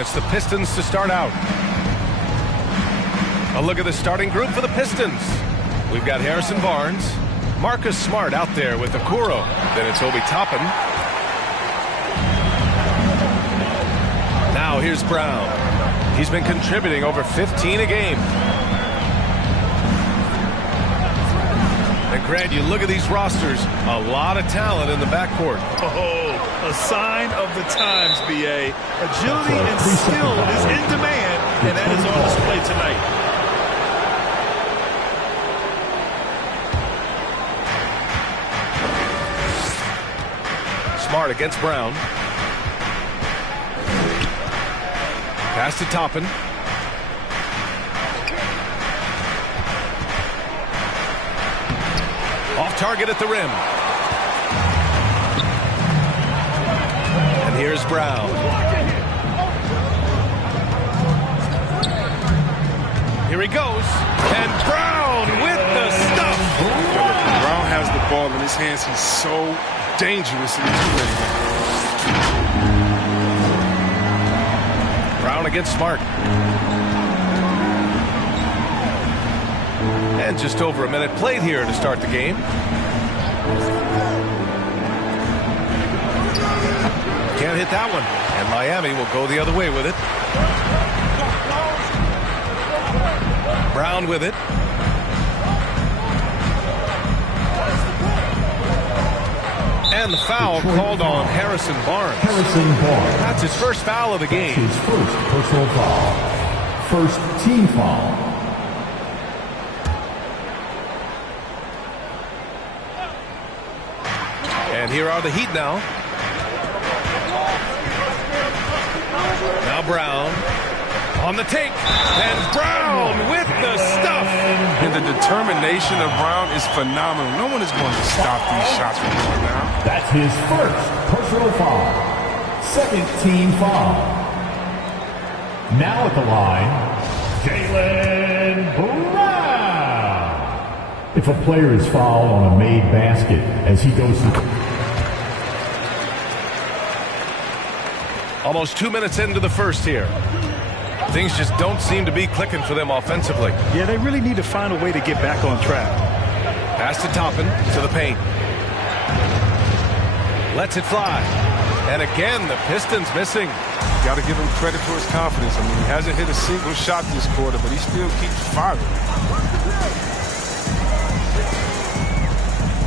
And it's the Pistons to start out. A look at the starting group for the Pistons. We've got Harrison Barnes, Marcus Smart out there with Okoro. Then it's Obi Toppin. Now here's Brown. He's been contributing over 15 a game. And Grant, you look at these rosters, a lot of talent in the backcourt. Oh, a sign of the times, B.A. Agility and skill is in demand, and that is on display tonight. Smart against Brown. Pass to Toppin. Off target at the rim. And here's Brown. Here he goes. And Brown with the stuff. Brown has the ball in his hands. He's so dangerous in the two-way game. Brown against Smart. And just over a minute played here to start the game. Can't hit that one. And Miami will go the other way with it. Brown with it. And the foul called on Harrison Barnes. That's his first foul of the game. His first personal foul. First team foul. And here are the Heat now. Now Brown on the take. And Brown with the stuff. And the determination of Brown is phenomenal. No one is going to stop these shots from going down. That's his first personal foul. Second team foul. Now at the line, Jaylen Brown. If a player is fouled on a made basket as he goes to... Almost 2 minutes into the first here. Things just don't seem to be clicking for them offensively. Yeah, they really need to find a way to get back on track. Pass to Toppin to the paint. Lets it fly. And again, the Pistons missing. Got to give him credit for his confidence. I mean, he hasn't hit a single shot this quarter, but he still keeps firing.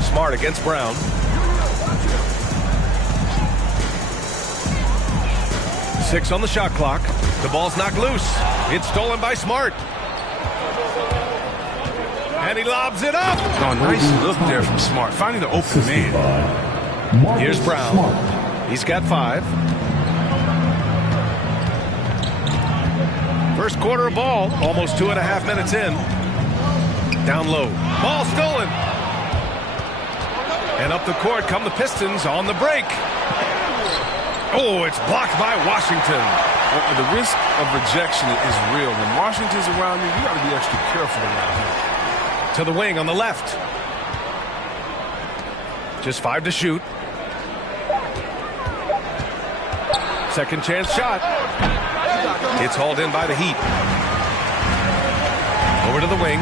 Smart against Brown. Six on the shot clock. The ball's knocked loose. It's stolen by Smart. And he lobs it up. Oh, nice look there from Smart. Finding the open man. Here's Brown. He's got 5. First quarter of ball. Almost 2.5 minutes in. Down low. Ball stolen. And up the court come the Pistons on the break. Oh, it's blocked by Washington. The risk of rejection is real. When Washington's around you, you got to be extra careful around him. To the wing on the left. Just 5 to shoot. Second chance shot. It's hauled in by the Heat. Over to the wing.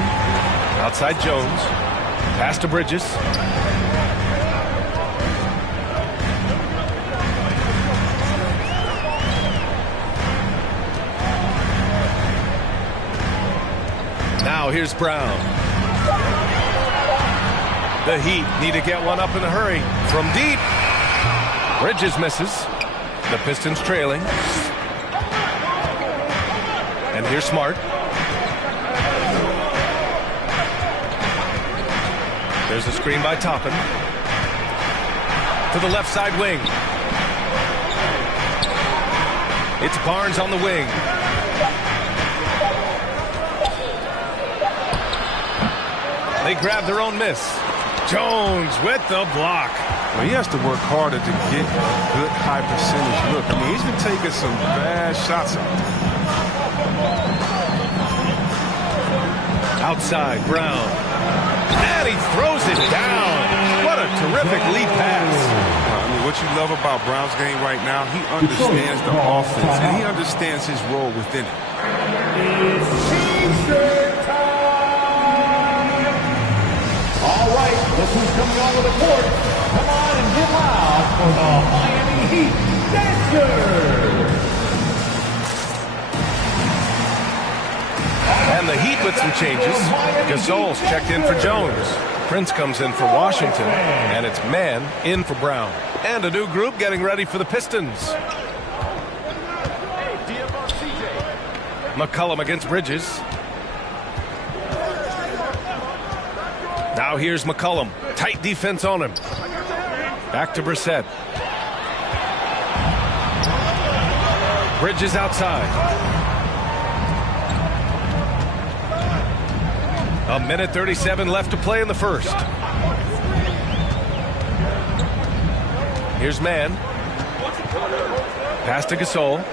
Outside Jones. Pass to Bridges. Now here's Brown. The Heat need to get one up in a hurry. From deep. Bridges misses. The Pistons trailing. And here's Smart. There's a screen by Toppin. To the left side wing. It's Barnes on the wing. They grab their own miss. Jones with the block. Well, he has to work harder to get a good high percentage look. I mean, he's been taking some bad shots out there. Outside, Brown. And he throws it down. What a terrific lead pass. I mean, what what you love about Brown's game right now, he understands the offense, and he understands his role within it. It's Easter time! All right, look who's coming onto the court. Come on and get loud for the Miami Heat Dancers! And the Heat with some changes. Gasol's checked in for Jones. Prince comes in for Washington, and it's Mann in for Brown. And a new group getting ready for the Pistons. McCollum against Bridges. Now here's McCollum. Tight defense on him. Back to Brissett. Bridges outside. A minute 37 left to play in the first. Here's Mann. Pass to Gasol.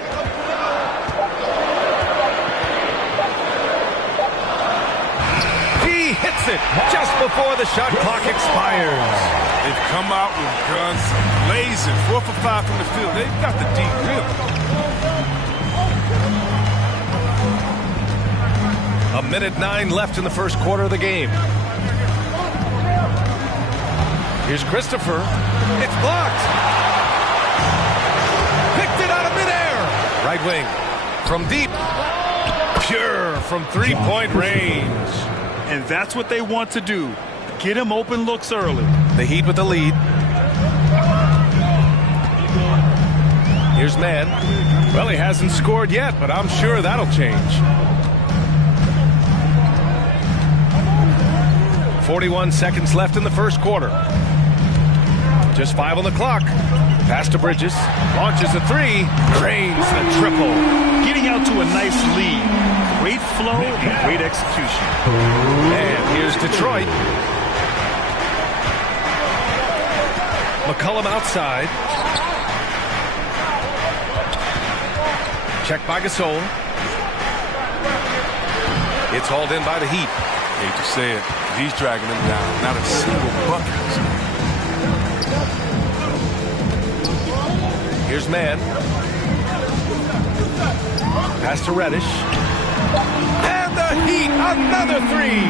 He hits it just before the shot clock expires. They've come out with guns blazing, 4 for 5 from the field. They've got the deep really. A minute 9 left in the first quarter of the game. Here's Christopher. It's blocked. Picked it out of midair. Right wing. From deep. Pure from three-point range. And that's what they want to do. Get him open looks early. The Heat with the lead. Here's Mann. Well, he hasn't scored yet, but I'm sure that'll change. 41 seconds left in the first quarter. Just 5 on the clock. Pass to Bridges. Launches a 3. Drains the triple. Getting out to a nice lead. Great flow and great execution. And here's Detroit. McCollum outside. Checked by Gasol. It's hauled in by the Heat. Hate to say it, he's dragging them down. Not a single bucket. Here's Mann. Pass to Reddish. And the Heat, another 3.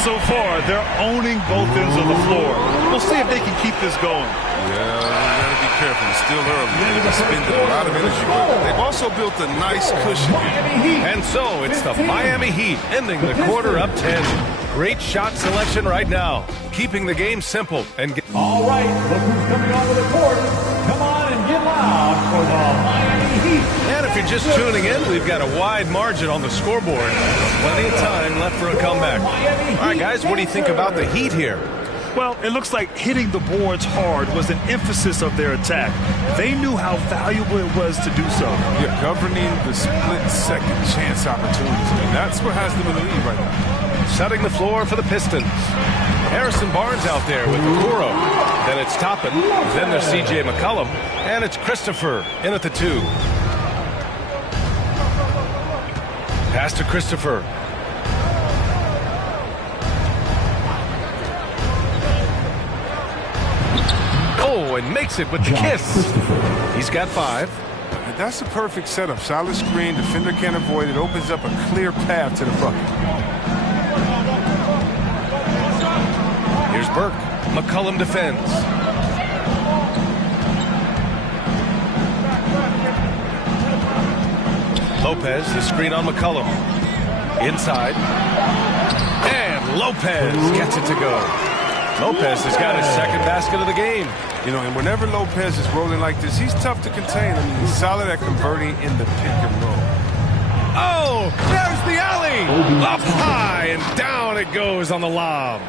So far, they're owning both ends of the floor. We'll see if they can keep this going. Yeah, we got to be careful. It's still early. They're spending a lot of energy. They've also built a nice cushion here. And so it's the Miami Heat ending the quarter up 10. Great shot selection right now. Keeping the game simple. And all right, look who's coming onto the court. Come on and get loud for the Miami Heat. And if you're just tuning in, we've got a wide margin on the scoreboard. Plenty of time left for a comeback. All right, guys, what do you think about the Heat here? Well, it looks like hitting the boards hard was an emphasis of their attack. They knew how valuable it was to do so. Yeah, governing the split-second chance opportunities. And that's what has them in the lead right now. Setting the floor for the Pistons. Harrison Barnes out there with Okoro. Then it's Toppin. Then there's C.J. McCollum. And it's Christopher in at the 2. Pass to Christopher. Oh, and makes it with the kiss. He's got 5. And that's a perfect setup. Solid screen. Defender can't avoid it. Opens up a clear path to the bucket. Here's Burke. McCollum defends. Lopez, the screen on McCollum. Inside. And Lopez gets it to go. Lopez has got his second basket of the game. You know, and whenever Lopez is rolling like this, he's tough to contain. I mean, he's solid at converting in the pick and roll. Oh, there's the alley. Up high and down it goes on the lob.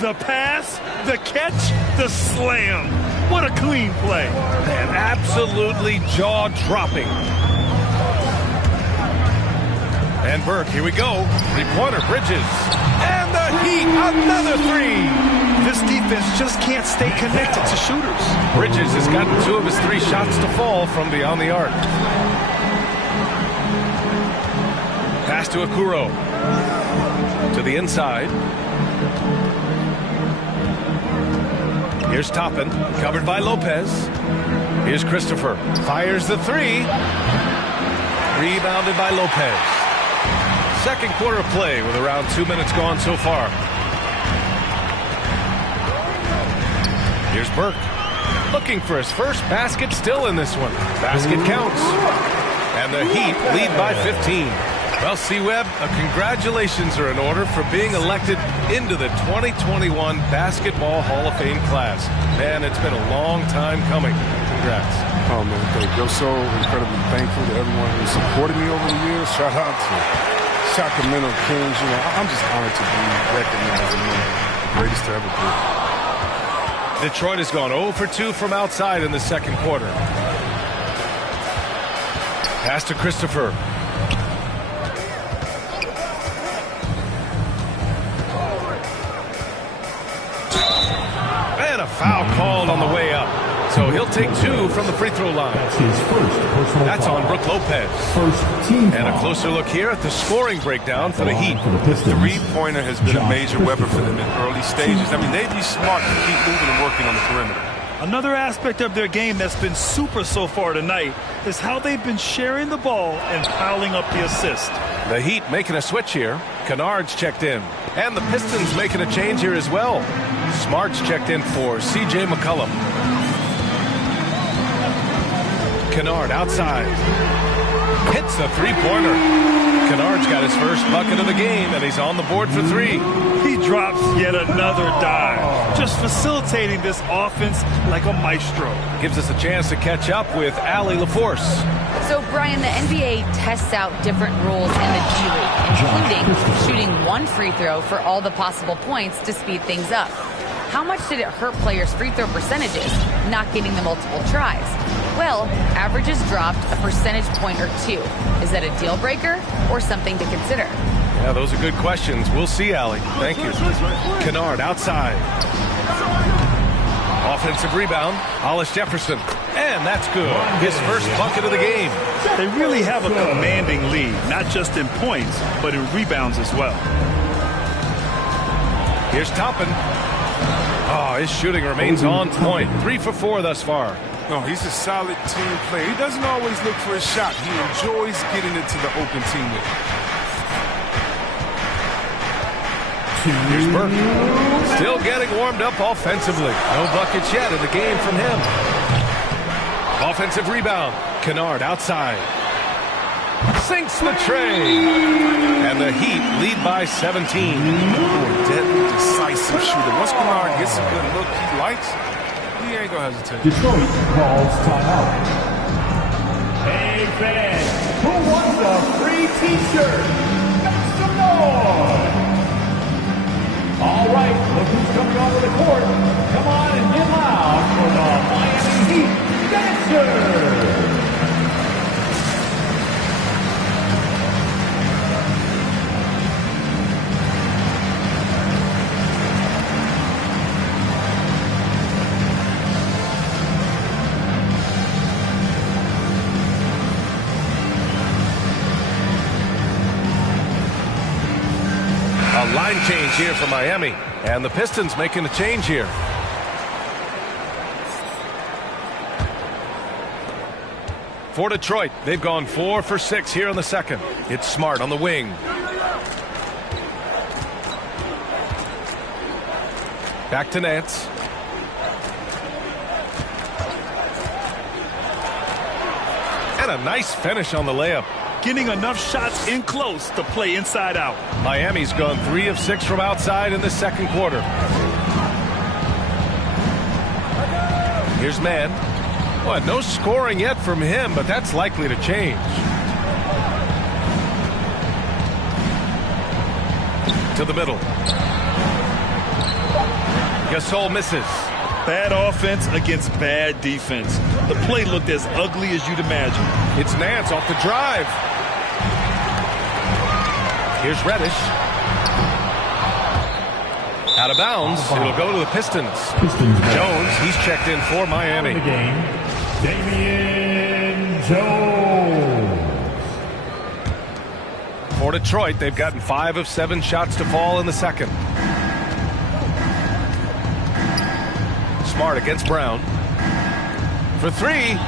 The pass, the catch, the slam. What a clean play. And absolutely jaw-dropping. And Burke, here we go. Three-pointer, Bridges. And the Heat, another 3. This defense just can't stay connected to shooters. Bridges has gotten 2 of his 3 shots to fall from beyond the arc. Pass to Okoro. To the inside. Here's Toppin, covered by Lopez. Here's Christopher, fires the three. Rebounded by Lopez. Second quarter play with around 2 minutes gone so far. Here's Burke, looking for his first basket, still in this one. Basket counts. And the Heat lead by 15. Well, C-Web, congratulations are in order for being elected into the 2021 Basketball Hall of Fame class. Man, it's been a long time coming. Congrats. Oh, man, thank you. I'm so incredibly thankful to everyone who supported me over the years. Shout out to Sacramento Kings. You know, I'm just honored to be recognized as one of the greatest to ever be. Detroit has gone 0 for 2 from outside in the second quarter. Pass to Christopher. And a foul called on the way up. So he'll take 2 from the free throw line. That's his first personal That's foul. on Brook Lopez. First team And a foul. closer look here at the scoring breakdown for the Heat. For the Pistons. Three-pointer has been a major weapon for them in early stages. I mean, they'd be smart to keep moving and working on the perimeter. Another aspect of their game that's been super so far tonight is how they've been sharing the ball and piling up the assist. The Heat making a switch here. Kennard's checked in. And the Pistons making a change here as well. Smart's checked in for C.J. McCollum. Kennard outside. Hits the three-pointer. Kennard's got his first bucket of the game, and he's on the board for 3. He drops yet another dime, just facilitating this offense like a maestro. Gives us a chance to catch up with Allie LaForce. So, Brian, the NBA tests out different rules in the G League, including shooting 1 free throw for all the possible points to speed things up. How much did it hurt players' free throw percentages, not getting the multiple tries? Well, averages dropped a percentage point or 2. Is that a deal breaker or something to consider? Yeah, those are good questions. We'll see, Allie. Thank you. Kennard outside. Offensive rebound. Hollis Jefferson. And that's good. His first bucket of the game. They really have a commanding lead, not just in points, but in rebounds as well. Here's Toppin. Oh, his shooting remains on point. 3 for 4 thus far. No, he's a solid team player. He doesn't always look for a shot. He enjoys getting it to the open teammate. Here's Burke. Still getting warmed up offensively. No buckets yet in the game from him. Offensive rebound. Kennard outside. Sinks the tray. And the Heat lead by 17. Deadly, decisive shooter. Once Kennard gets a good look he likes, he ain't gonna hesitate. Detroit calls timeout. Hey fans, who wants a free t-shirt? Make some noise! All right, look who's coming onto the court. Come on and get loud for the Miami Heat Dancers! A line change here for Miami. And the Pistons making a change here. For Detroit, they've gone 4 for 6 here in the second. It's Smart on the wing. Back to Nance. And a nice finish on the layup. Getting enough shots in close to play inside out. Miami's gone 3 of 6 from outside in the second quarter. Here's Mann. Well, no scoring yet from him, but that's likely to change. To the middle. Gasol misses. Bad offense against bad defense. The play looked as ugly as you'd imagine. It's Nance off the drive. Here's Reddish. Out of bounds. It'll go to the Pistons. Jones, he's checked in for Miami. The game, Damian Jones. For Detroit, they've gotten 5 of 7 shots to fall in the second. Smart against Brown. For three.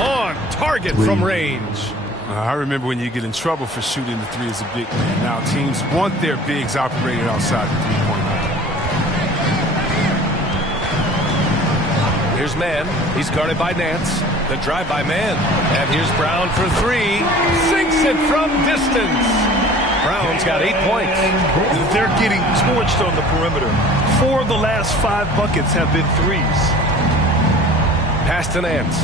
On target from range. I remember when you get in trouble for shooting the three as a big man. Now teams want their bigs operated outside the three-point line. Here's Mann. He's guarded by Nance. The drive by Mann. And here's Brown for three. Sinks it from distance. Brown's got 8 points. They're getting torched on the perimeter. 4 of the last 5 buckets have been threes. Pass to Nance.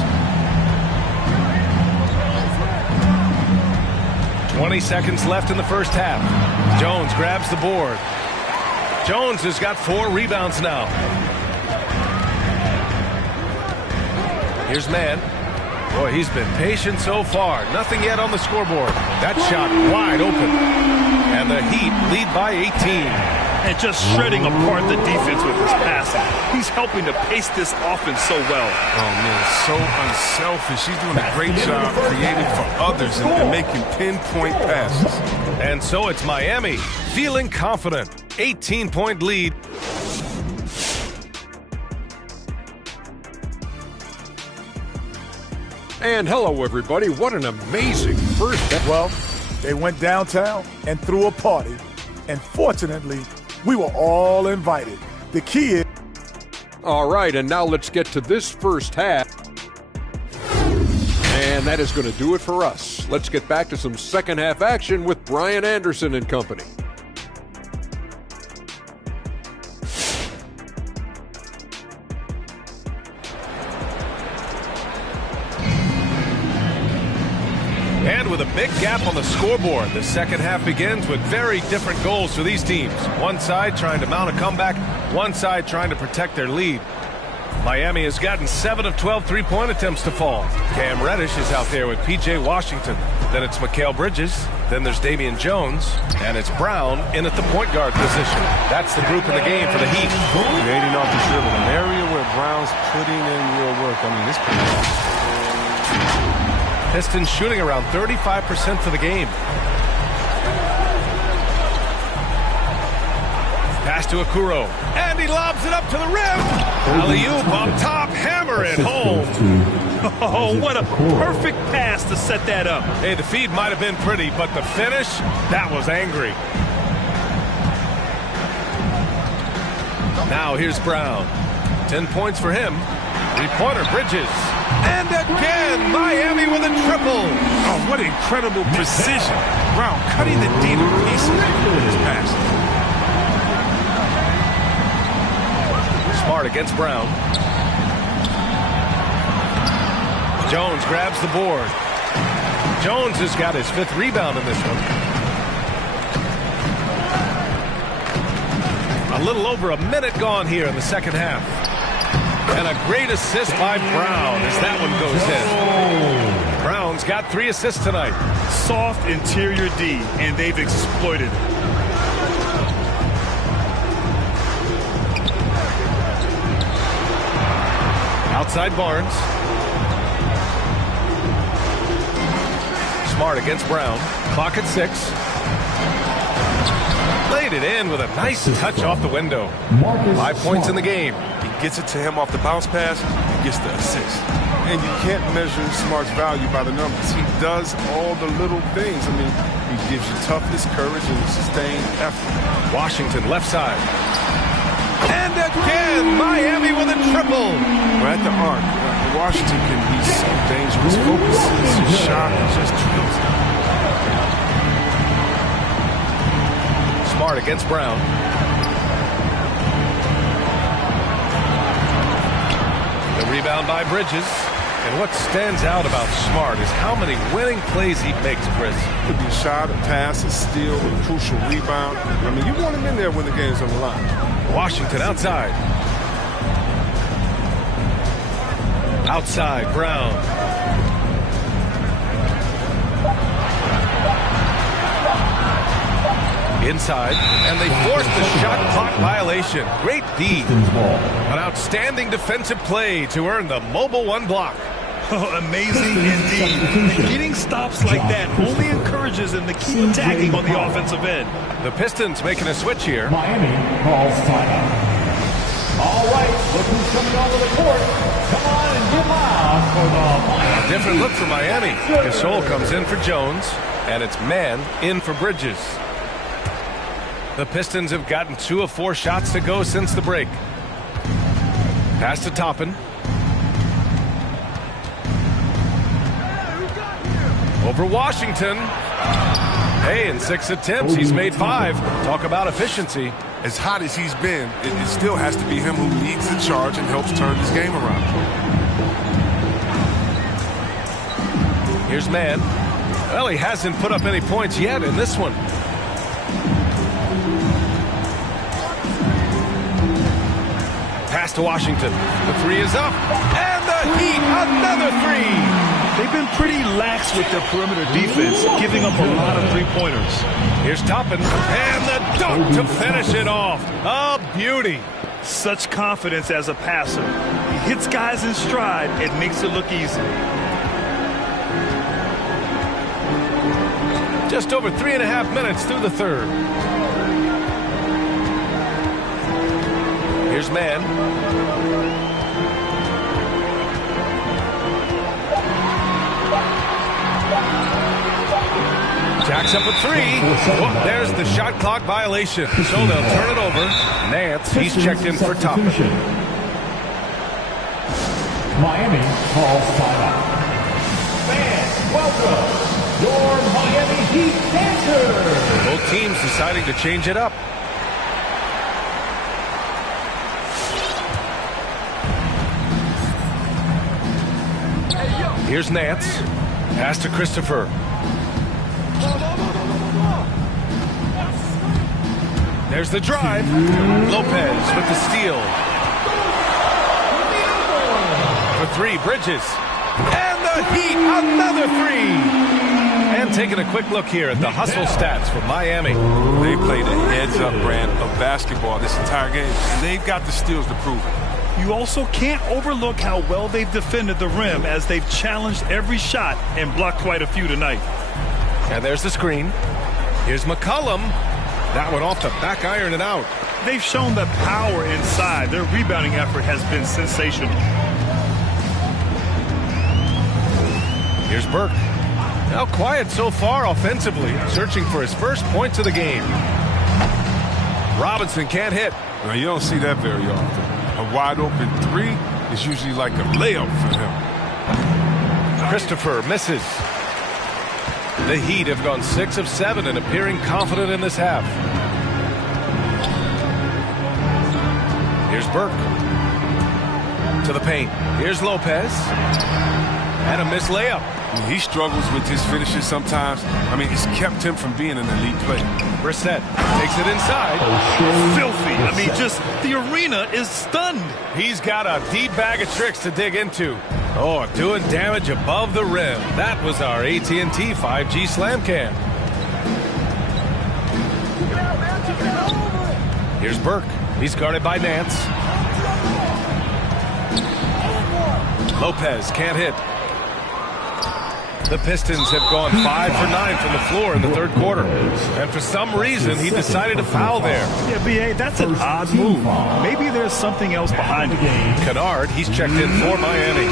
20 seconds left in the first half. Jones grabs the board. Jones has got 4 rebounds now. Here's Mann. Boy, he's been patient so far. Nothing yet on the scoreboard. That shot wide open. And the Heat lead by 18. And just shredding apart the defense with his passing. He's helping to pace this offense so well. Oh, man, so unselfish. He's doing a great job creating for others and making pinpoint passes. And so it's Miami feeling confident. 18-point lead. And hello, everybody. What an amazing first half. Well, they went downtown and threw a party. And fortunately, we were all invited. The key is... All right, and now let's get to this first half. And that is going to do it for us. Let's get back to some second half action with Brian Anderson and company. And with a big gap on the scoreboard, the second half begins with very different goals for these teams. One side trying to mount a comeback, one side trying to protect their lead. Miami has gotten 7 of 12 three-point attempts to fall. Cam Reddish is out there with P.J. Washington. Then it's Mikal Bridges. Then there's Damian Jones. And it's Brown in at the point guard position. That's the group in the game for the Heat. Creating off the dribble, an area where Brown's putting in real work. I mean, this Pistons shooting around 35% for the game. Pass to Okuro. And he lobs it up to the rim. Alley-oop up top. Hammer it home. Oh, what a perfect pass to set that up. Hey, the feed might have been pretty, but the finish, that was angry. Now here's Brown. 10 points for him. Three-pointer, Bridges. And again, Miami with a triple. Oh, what incredible precision. Brown cutting the D to pieces with his pass. Smart against Brown. Jones grabs the board. Jones has got his 5th rebound in this one. A little over a minute gone here in the second half. And a great assist by Brown as that one goes in. Brown's got 3 assists tonight. Soft interior D, and they've exploited it. Outside Barnes. Smart against Brown. Clock at 6. Laid it in with a nice touch off the window. 5 points in the game. Gets it to him off the bounce pass, he gets the assist. And you can't measure Smart's value by the numbers. He does all the little things. I mean, he gives you toughness, courage, and sustained effort. Washington left side. And again, Miami with a triple. We're at the arc. Washington can be so dangerous. Focuses his shot and just drills it. Smart against Brown. Rebound by Bridges. And what stands out about Smart is how many winning plays he makes, Chris. Could be a shot, a pass, a steal, a crucial rebound. I mean, you want him in there when the game's on the line. Washington outside. Outside, Brown. Inside, and they forced the shot clock violation. Great D. An outstanding defensive play to earn the mobile 1 block. Oh, amazing indeed. Getting stops like that only encourages them to keep attacking on the offensive end. The Pistons making a switch here. Miami calls timeout. All right, look who's coming onto the court. Come on and get loud for the Miami. A different look for Miami. Gasol comes in for Jones, and it's man in for Bridges. The Pistons have gotten 2 of 4 shots to go since the break. Pass to Toppin. Over Washington. Hey, in 6 attempts, he's made 5. Talk about efficiency. As hot as he's been, it still has to be him who leads the charge and helps turn this game around. Here's man. Well, he hasn't put up any points yet in this one. Pass to Washington. The 3 is up. And the Heat, another 3. They've been pretty lax with their perimeter defense, giving up a lot of three-pointers. Here's Toppin, and the dunk to finish it off. A beauty. Such confidence as a passer. He hits guys in stride. It makes it look easy. Just over 3.5 minutes through the third. Here's man. Jacks up a 3. Oh, there's the shot clock violation. So they'll turn it over. Nance, he's checked in for Toppin. Miami calls timeout. Fans, welcome your Miami Heat dancers. Both teams deciding to change it up. Here's Nance. Pass to Christopher. There's the drive. Lopez with the steal. For 3, Bridges. And the Heat, another 3. And taking a quick look here at the hustle stats for Miami. They played a heads-up brand of basketball this entire game, and they've got the steals to prove it. You also can't overlook how well they've defended the rim as they've challenged every shot and blocked quite a few tonight. And there's the screen. Here's McCollum. That one off the back iron and out. They've shown the power inside. Their rebounding effort has been sensational. Here's Burke. Now quiet so far offensively, searching for his first points of the game. Robinson can't hit. Now, you don't see that very often. A wide open 3 is usually like a layup for him. Christopher misses. The Heat have gone 6 of 7 and appearing confident in this half. Here's Burke. To the paint. Here's Lopez. And a missed layup. He struggles with his finishes sometimes. I mean, it's kept him from being an elite player. Brissett takes it inside. Filthy. I mean, just the arena is stunned. He's got a deep bag of tricks to dig into. Oh, doing damage above the rim. That was our AT&T 5G Slam Cam. Here's Burke. He's guarded by Nance. Lopez can't hit. The Pistons have gone 5 for 9 from the floor in the third quarter. And for some reason, he decided to foul there. Yeah, B.A., that's an odd move. Maybe there's something else behind it. Kennard, he's checked in for Miami.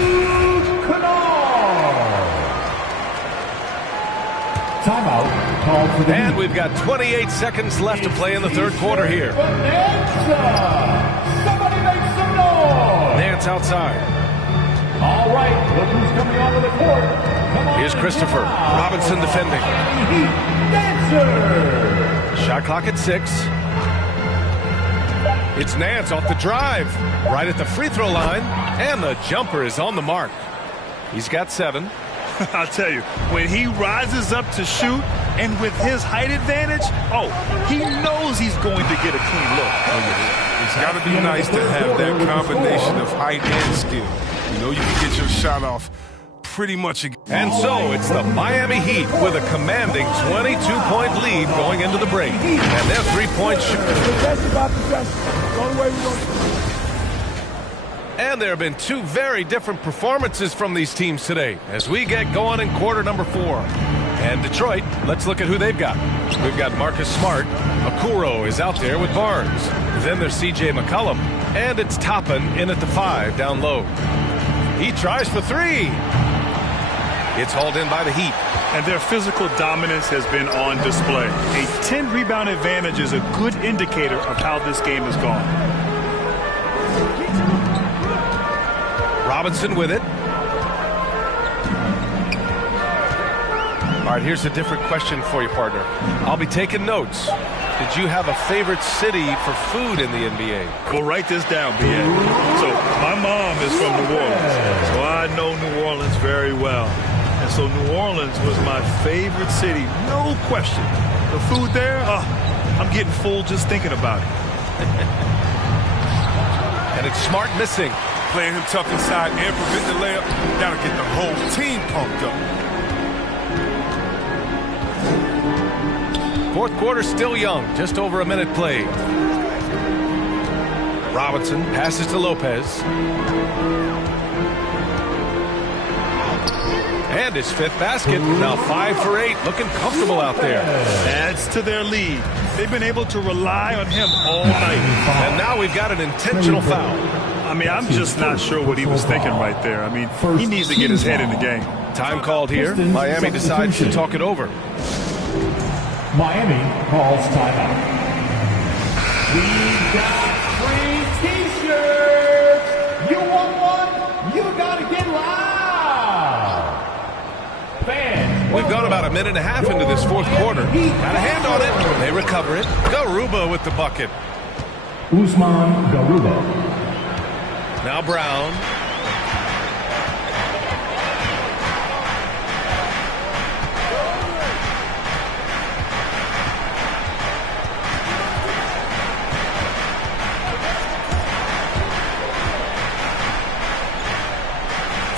Timeout called for the And we've got 28 seconds left to play in the third quarter here. Somebody make some noise. Nance outside. All right, look who's coming onto the court. Come on. Here's Christopher. Robinson defending. Dancer. Shot clock at 6. It's Nance off the drive. Right at the free throw line. And the jumper is on the mark. He's got 7. I'll tell you, when he rises up to shoot, and with his height advantage, he knows he's going to get a clean look. It's got to be nice to have that combination of height and skill. You know, you can get your shot off pretty much. And so it's the Miami Heat with a commanding 22-point lead going into the break. And their three-point shot. And there have been 2 very different performances from these teams today as we get going in quarter number 4. And Detroit, let's look at who they've got. We've got Marcus Smart. Okoro is out there with Barnes. Then there's C.J. McCollum. And it's Toppin in at the 5, down low. He tries for 3. It's hauled in by the Heat. And their physical dominance has been on display. A 10-rebound advantage is a good indicator of how this game has gone. Robinson with it. All right, here's a different question for you, partner. I'll be taking notes. Did you have a favorite city for food in the NBA? Well, write this down, B.A. So my mom is from New Orleans, so I know New Orleans very well. And so New Orleans was my favorite city, no question. The food there, I'm getting full just thinking about it. And it's Smart missing. Playing him tough inside and prevent the layup. That'll get the whole team pumped up. Fourth quarter still young, just over a minute played. Robinson passes to Lopez. And his 5th basket, now 5 for 8, looking comfortable out there. Adds to their lead. They've been able to rely on him all night. And now we've got an intentional foul. I mean, I'm just not sure what he was thinking right there. I mean, he needs to get his head in the game. Time called here. Miami decides to talk it over. Miami calls timeout. We've got free T-shirts. You want one? You gotta get loud. Fans, we've gone about a minute and a half into this fourth quarter. Got a hand on it. They recover it. Garuba with the bucket. Usman Garuba. Now Brown.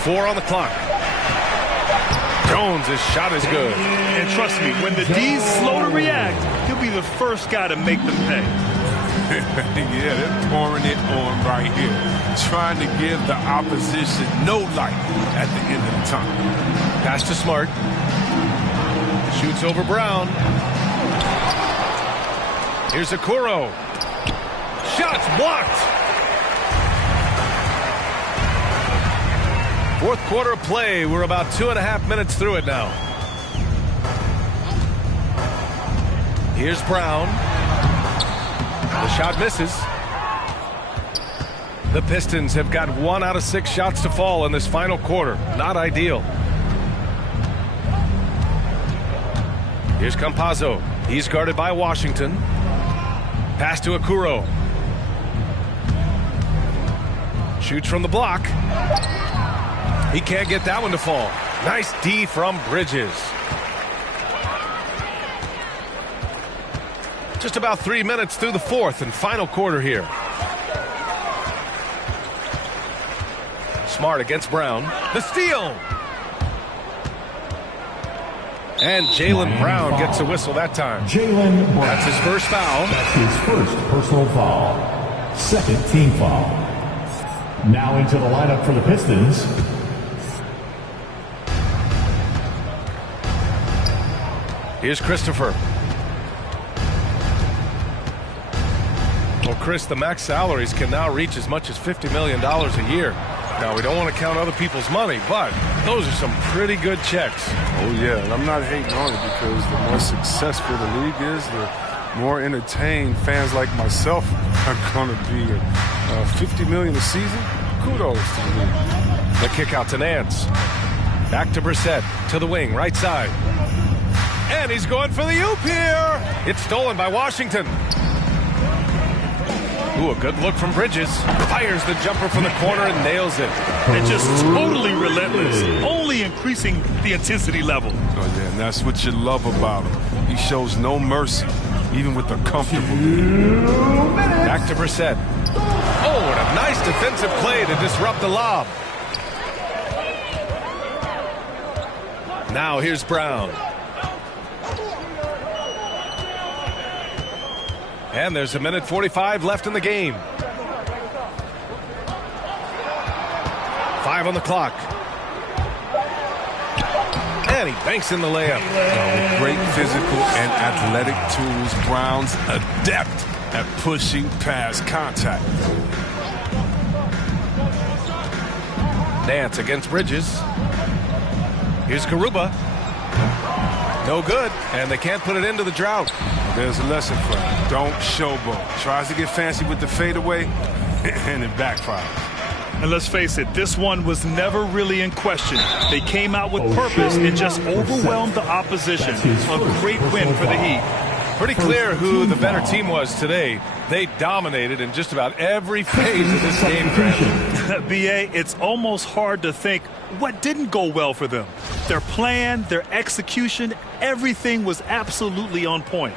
Four on the clock. Jones' shot is good. And trust me, when the D's slow to react, he'll be the first guy to make them pay. Yeah, they're pouring it on right here. Trying to give the opposition no light at the end of the time. Pass to Smart. Shoots over Brown. Here's Okoro. Shots blocked. Fourth quarter play. We're about 2.5 minutes through it now. Here's Brown. The shot misses. The Pistons have got 1 out of 6 shots to fall in this final quarter. Not ideal. Here's Campazzo. He's guarded by Washington. Pass to Okoro. Shoots from the block. He can't get that one to fall. Nice D from Bridges. Just about 3 minutes through the fourth and final quarter here. Smart against Brown. The steal. And Jaylen Brown gets a whistle that time. Jaylen Brown. That's his first foul. That's his first personal foul. Second team foul. Now into the lineup for the Pistons. Here's Christopher. Well, Chris, the max salaries can now reach as much as $50 million a year. Now, we don't want to count other people's money, but those are some pretty good checks. Oh, yeah, and I'm not hating on it because the more successful the league is, the more entertained fans like myself are going to be. $50 million a season? Kudos to the league. The kick out to Nance. Back to Brissett, to the wing, right side. And he's going for the oop here. It's stolen by Washington. Ooh, a good look from Bridges. Fires the jumper from the corner and nails it. And just totally relentless, only increasing the intensity level. Oh, yeah, and that's what you love about him. He shows no mercy, even with the comfortable lead. Back to Brissett. Oh, what a nice defensive play to disrupt the lob. Now here's Brown. And there's 1:45 left in the game. 5 on the clock. And he banks in the layup. With great physical and athletic tools, Brown's adept at pushing past contact. Nance against Bridges. Here's Garuba. No good, and they can't put it into the drought. There's a lesson for him. Don't showboat. Tries to get fancy with the fadeaway, and it backfires. And let's face it, this one was never really in question. They came out with purpose and just overwhelmed the opposition. A great win for the Heat. Pretty clear who the better team was today. They dominated in just about every phase of this game, Grant. B.A., it's almost hard to think what didn't go well for them. Their plan, their execution, everything was absolutely on point.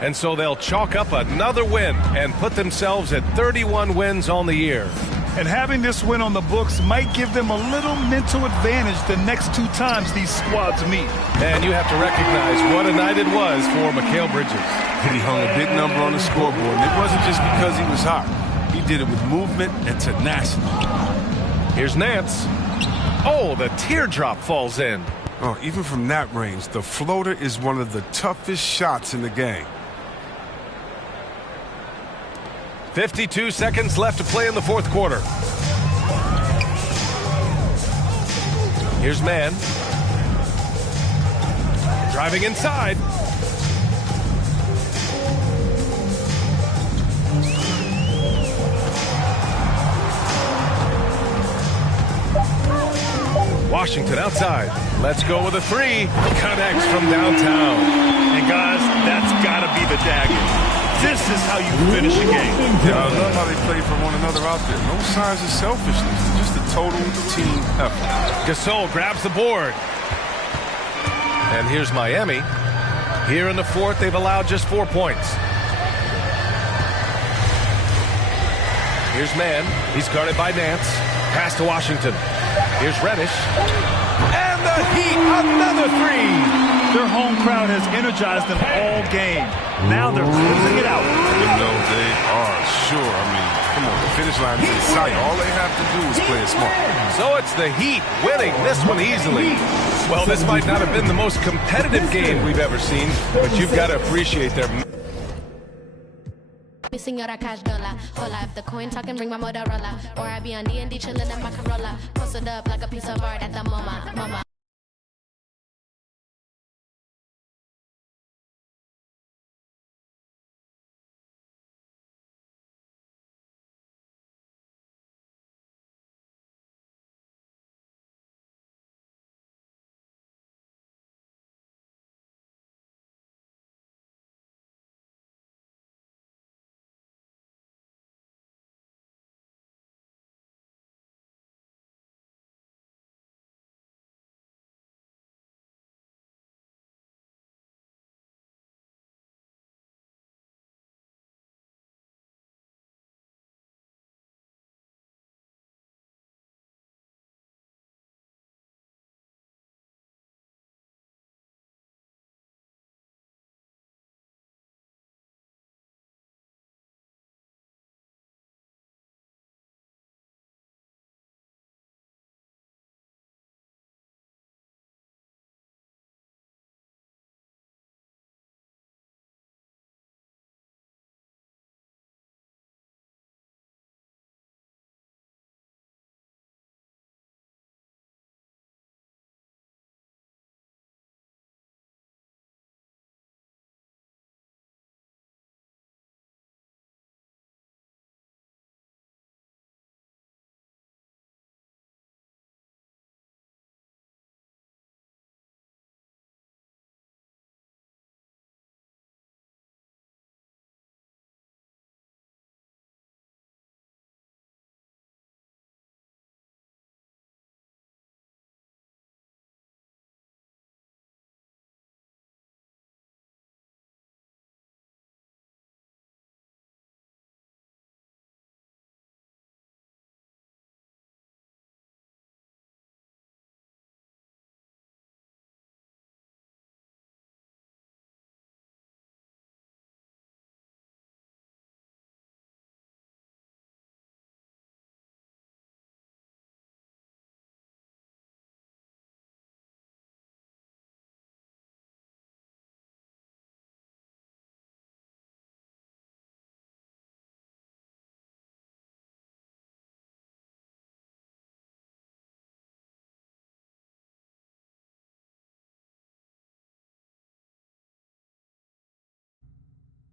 And so they'll chalk up another win and put themselves at 31 wins on the year. And having this win on the books might give them a little mental advantage the next 2 times these squads meet. And you have to recognize what a night it was for Mikal Bridges. And he hung a big number on the scoreboard. And it wasn't just because he was hot. He did it with movement and tenacity. Here's Nance. Oh, the teardrop falls in. Oh, even from that range, the floater is one of the toughest shots in the game. 52 seconds left to play in the fourth quarter. Here's Mann. Driving inside. Washington outside. Let's go with a 3. Connects from downtown. And guys, that's got to be the dagger. This is how you finish a game. Yeah, I love how they play for one another out there. No signs of selfishness. Just a total team effort. Gasol grabs the board. And here's Miami. Here in the fourth, they've allowed just 4 points. Here's Mann. He's guarded by Nance. Pass to Washington. Here's Reddish. And the Heat, another 3. Their home crowd has energized them all game. Now they're closing it out. No, they are sure. I mean, come on, the finish line is in sight. All they have to do is play it smart. So it's the Heat winning this one easily. Well, this might not have been the most competitive game we've ever seen, but you've got to appreciate their... Senora cash dollar, hola, if the coin talking, bring my Motorola, or I be on D&D chilling in my Corolla, posted up like a piece of art at the MoMA.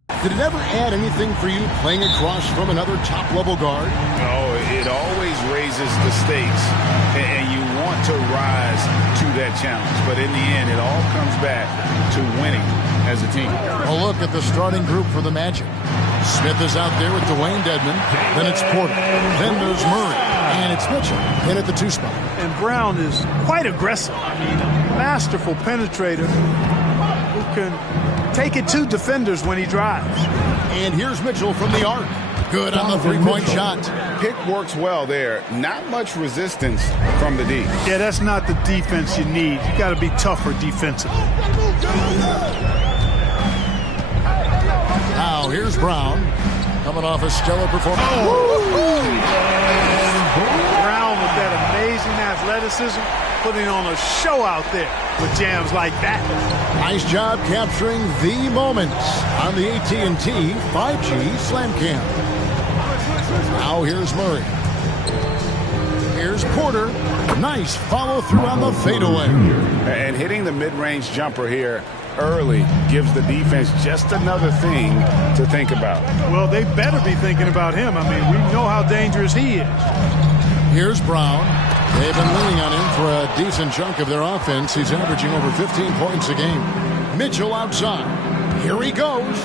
Did it ever add anything for you playing across from another top-level guard? Oh, it always raises the stakes, and you want to rise to that challenge. But in the end, it all comes back to winning as a team. A look at the starting group for the Magic. Smith is out there with Dwayne Dedmon. Then it's Porter. Then there's Murray. And it's Mitchell in at the 2 spot. And Brown is quite aggressive. I mean, masterful penetrator who can take it to defenders when he drives. And here's Mitchell from the arc. Good on the three-point shot. Pick works well there. Not much resistance from the D. Yeah, that's not the defense you need. You got to be tougher defensively. Now here's Brown coming off a stellar performance. Brown with that amazing athleticism, putting on a show out there with jams like that. Nice job capturing the moments on the AT&T 5G Slam Cam. Now here's Murray. Here's Porter. Nice follow through on the fadeaway. And hitting the mid-range jumper here early gives the defense just another thing to think about. Well, they better be thinking about him. I mean, we know how dangerous he is. Here's Brown. They've been leaning on him for a decent chunk of their offense. He's averaging over 15 points a game. Mitchell outside. Here he goes.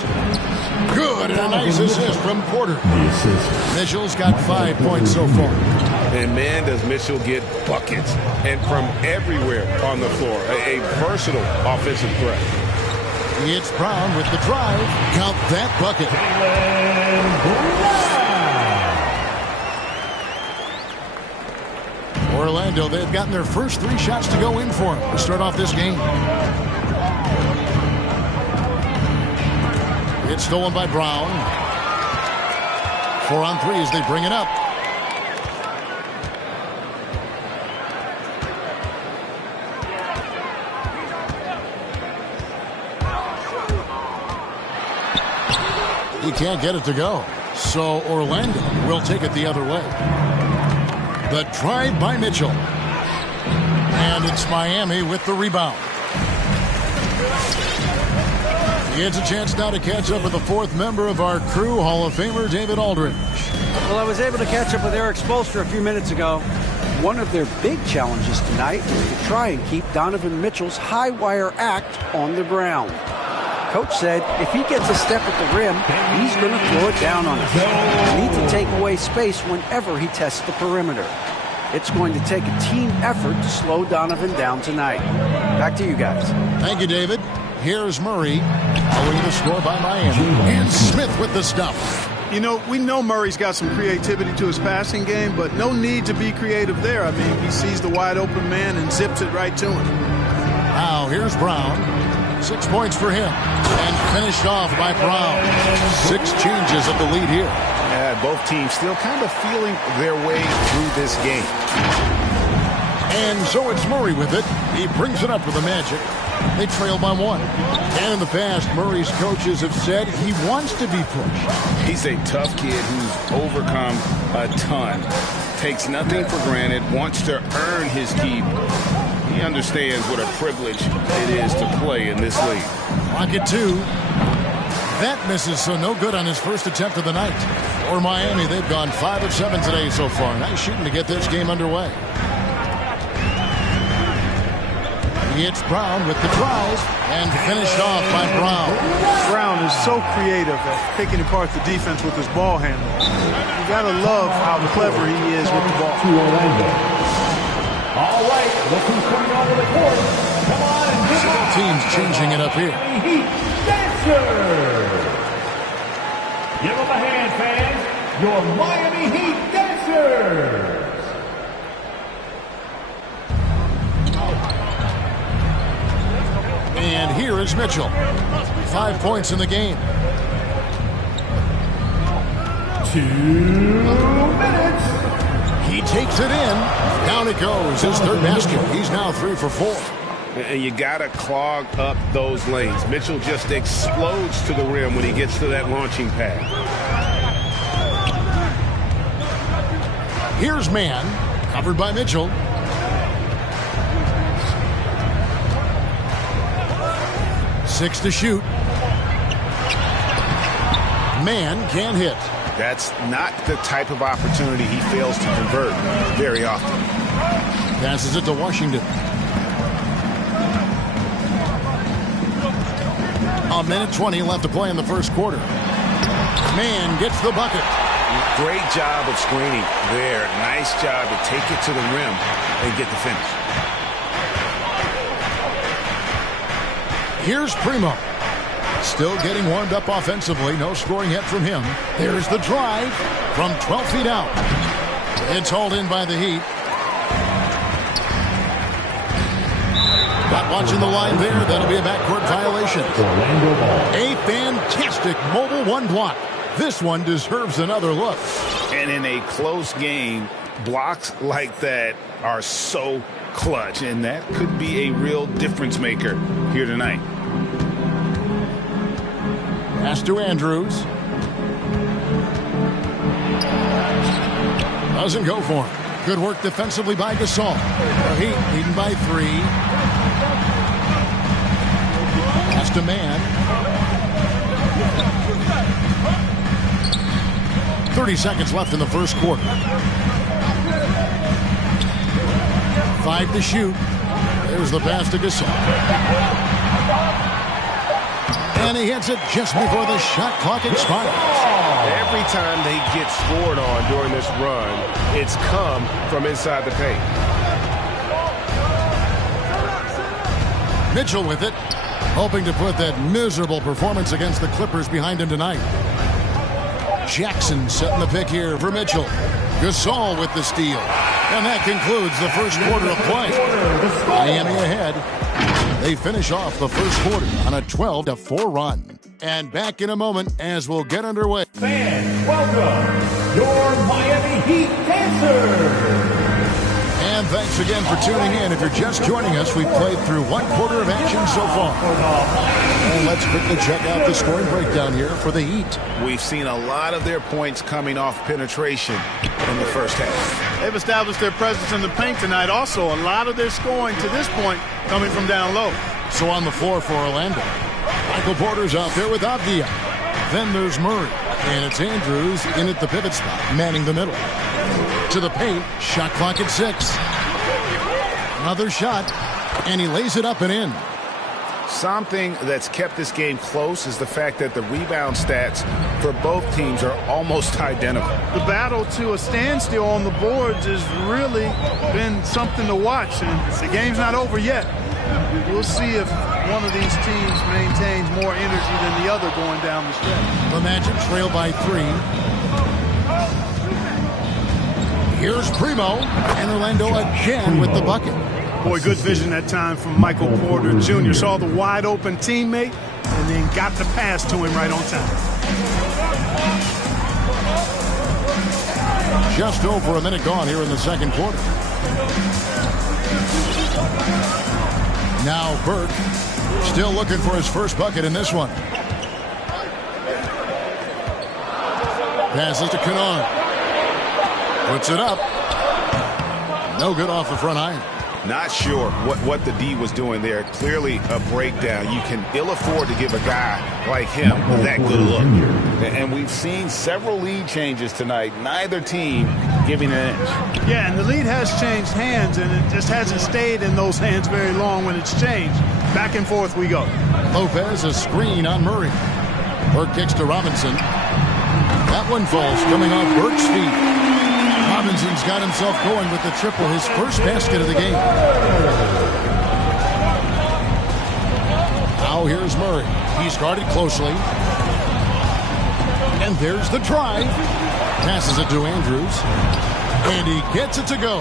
Good, and a nice assist from Porter. Mitchell's got 5 points so far. And man, does Mitchell get buckets, and from everywhere on the floor. A versatile offensive threat. It's Brown with the drive. Count that bucket. Orlando, they've gotten their first 3 shots to go in for him to start off this game. It's stolen by Brown. 4 on 3 as they bring it up. He can't get it to go. So Orlando will take it the other way. The drive by Mitchell. And it's Miami with the rebound. He gets a chance now to catch up with the 4th member of our crew, Hall of Famer David Aldridge. Well, I was able to catch up with Eric Spoelstra a few minutes ago. One of their big challenges tonight is to try and keep Donovan Mitchell's high wire act on the ground. Coach said if he gets a step at the rim, he's going to throw it down on him. They need to take away space whenever he tests the perimeter. It's going to take a team effort to slow Donovan down tonight. Back to you guys. Thank you, David. Here's Murray, following the score by Miami. And Smith with the stuff. You know, we know Murray's got some creativity to his passing game, but no need to be creative there. I mean, he sees the wide open man and zips it right to him. Now here's Brown. 6 points for him. And finished off by Brown. 6 changes of the lead here. Yeah, both teams still kind of feeling their way through this game. And so it's Murray with it. He brings it up for the Magic. They trail by 1. And in the past, Murray's coaches have said he wants to be pushed. He's a tough kid who's overcome a ton. Takes nothing for granted, wants to earn his keep. He understands what a privilege it is to play in this league. Pocket 2. That misses, so no good on his first attempt of the night. For Miami, they've gone 5 of 7 today so far. Nice shooting to get this game underway. It's Brown with the drive and finished off by Brown. Brown is so creative at picking apart the defense with his ball handling. You gotta love how clever he is with the ball. To Orlando. All right, look who's coming onto the court. Come on and give Both teams changing it up here. Heat Dancers. Give them a hand, fans. Your Miami Heat Dancers. And here is Mitchell. 5 points in the game. 2 minutes. He takes it in. Down it goes. His 3rd basket. He's now 3 for 4. And you got to clog up those lanes. Mitchell just explodes to the rim when he gets to that launching pad. Here's man. Covered by Mitchell. Six to shoot. Man can't hit. That's not the type of opportunity he fails to convert very often. Passes it to Washington. A minute 20 left to play in the first quarter. Man gets the bucket. Great job of screening there. Nice job to take it to the rim and get the finish. Here's Primo. Still getting warmed up offensively. No scoring yet from him. There's the drive from 12 feet out. It's hauled in by the Heat. Not watching the line there. That'll be a backcourt violation. A fantastic mobile one block. This one deserves another look. And in a close game, blocks like that are so clutch, and that could be a real difference maker here tonight. Pass to Andrews. Doesn't go for him. Good work defensively by Gasol. The Heat leading by 3. Pass to Man. 30 seconds left in the first quarter. 5 to shoot. There's the pass to Gasol. And he hits it just before the shot clock expires. Every time they get scored on during this run, it's come from inside the paint. Mitchell with it, hoping to put that miserable performance against the Clippers behind him tonight. Jackson setting the pick here for Mitchell. Gasol with the steal. And that concludes the first quarter of play. Miami ahead. They finish off the first quarter on a 12-4 run. And back in a moment as we'll get underway. Fans, welcome your Miami Heat dancers. And thanks again for tuning in. If you're just joining us, we've played through one quarter of action so far. And let's quickly check out the scoring breakdown here for the Heat. We've seen a lot of their points coming off penetration in the first half. They've established their presence in the paint tonight. Also, a lot of their scoring to this point coming from down low. So on the floor for Orlando, Michael Porter's out there with Avdia. Then there's Murray. And it's Andrews in at the pivot spot, manning the middle. To the paint, shot clock at 6. Another shot, and he lays it up and in. Something that's kept this game close is the fact that the rebound stats for both teams are almost identical. The battle to a standstill on the boards has really been something to watch, and the game's not over yet. We'll see if one of these teams maintains more energy than the other going down the stretch. The Magic trail by 3. Here's Primo, and Orlando again with the bucket. Boy, good vision that time from Michael Porter Jr. Saw the wide open teammate and then got the pass to him right on time. Just over a minute gone here in the second quarter. Now Burke still looking for his first bucket in this one. Passes to Kennard. Puts it up. No good off the front iron. Not sure what the D was doing there. Clearly a breakdown. You can ill afford to give a guy like him that good look. And we've seen several lead changes tonight. Neither team giving an inch. Yeah, and the lead has changed hands, and it just hasn't stayed in those hands very long when it's changed. Back and forth we go. Lopez, a screen on Murray. Burke kicks to Robinson. That one falls, coming off Burke's feet. Robinson's got himself going with the triple, his first basket of the game. Now here's Murray. He's guarded closely. And there's the drive. Passes it to Andrews. And he gets it to go.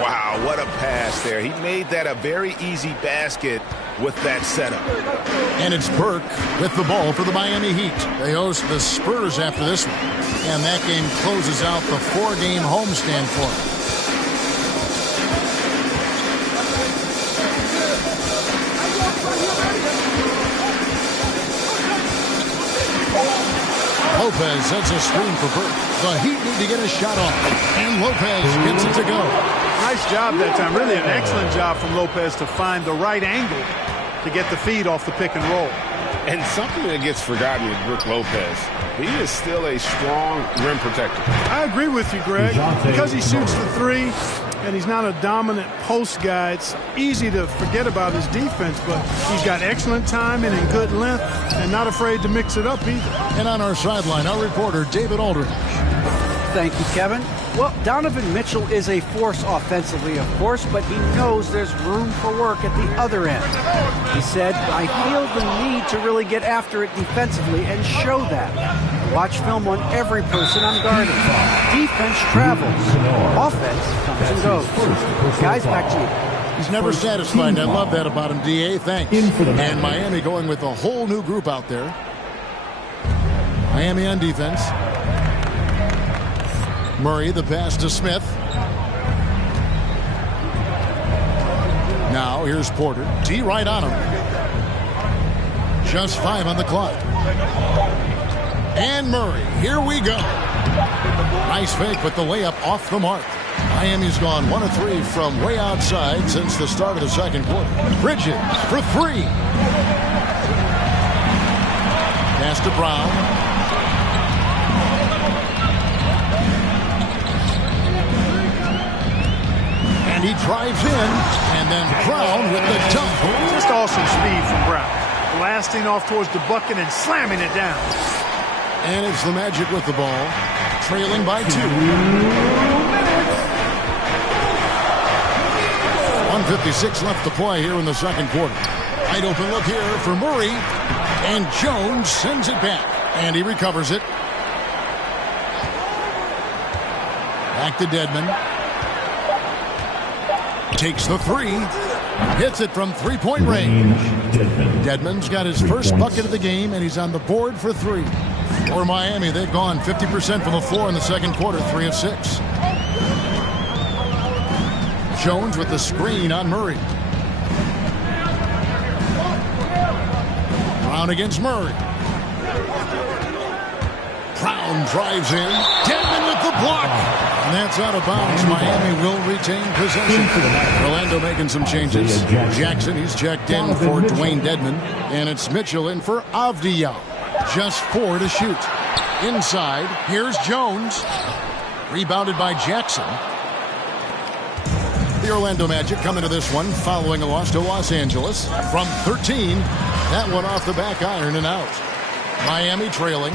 Wow, what a pass there. He made that a very easy basket with that setup. And it's Burke with the ball for the Miami Heat. They host the Spurs after this one. And that game closes out the 4-game homestand for them. Lopez sets a screen for Burke. The Heat need to get a shot off. And Lopez gets it to go. Nice job that time. Really an excellent job from Lopez to find the right angle to get the feed off the pick and roll. And something that gets forgotten with Brook Lopez, he is still a strong rim protector. I agree with you, Greg. Because he shoots the three and he's not a dominant post guy, it's easy to forget about his defense, but he's got excellent timing and good length and not afraid to mix it up either. And on our sideline, our reporter, David Aldridge. Thank you, Kevin. Well, Donovan Mitchell is a force offensively, of course, but he knows there's room for work at the other end. He said, I feel the need to really get after it defensively and show that. Watch film on every person I'm guarding. Defense travels. Offense comes and goes. Guys, back to you. He's never satisfied. I love that about him, D.A. Thanks. And Miami going with a whole new group out there. Miami on defense. Murray, the pass to Smith. Now here's Porter. D right on him. Just 5 on the clock. And Murray, here we go. Nice fake, but the layup off the mark. Miami's gone 1 of 3 from way outside since the start of the second quarter. Bridges for 3. Pass to Brown. And he drives in, and then Brown with the dunk. Just awesome speed from Brown. Blasting off towards the bucket and slamming it down. And it's the Magic with the ball, trailing by 2. 1:56 left to play here in the second quarter. Wide open look here for Murray, and Jones sends it back, and he recovers it. Back to Dedmon. Takes the 3. Hits it from three-point range. Dedmon's got his first bucket of the game, and he's on the board for 3. For Miami, they've gone 50% from the floor in the second quarter, 3 of 6. Jones with the screen on Murray. Brown against Murray. Brown drives in. Dedmon with the block. And that's out of bounds. Miami will retain possession. Orlando making some changes. Jackson, he's checked in for Dwayne Dedmon. And it's Mitchell in for Avdija. Just 4 to shoot. Inside, here's Jones. Rebounded by Jackson. The Orlando Magic coming to this one following a loss to Los Angeles. From 13, that one off the back iron and out. Miami trailing.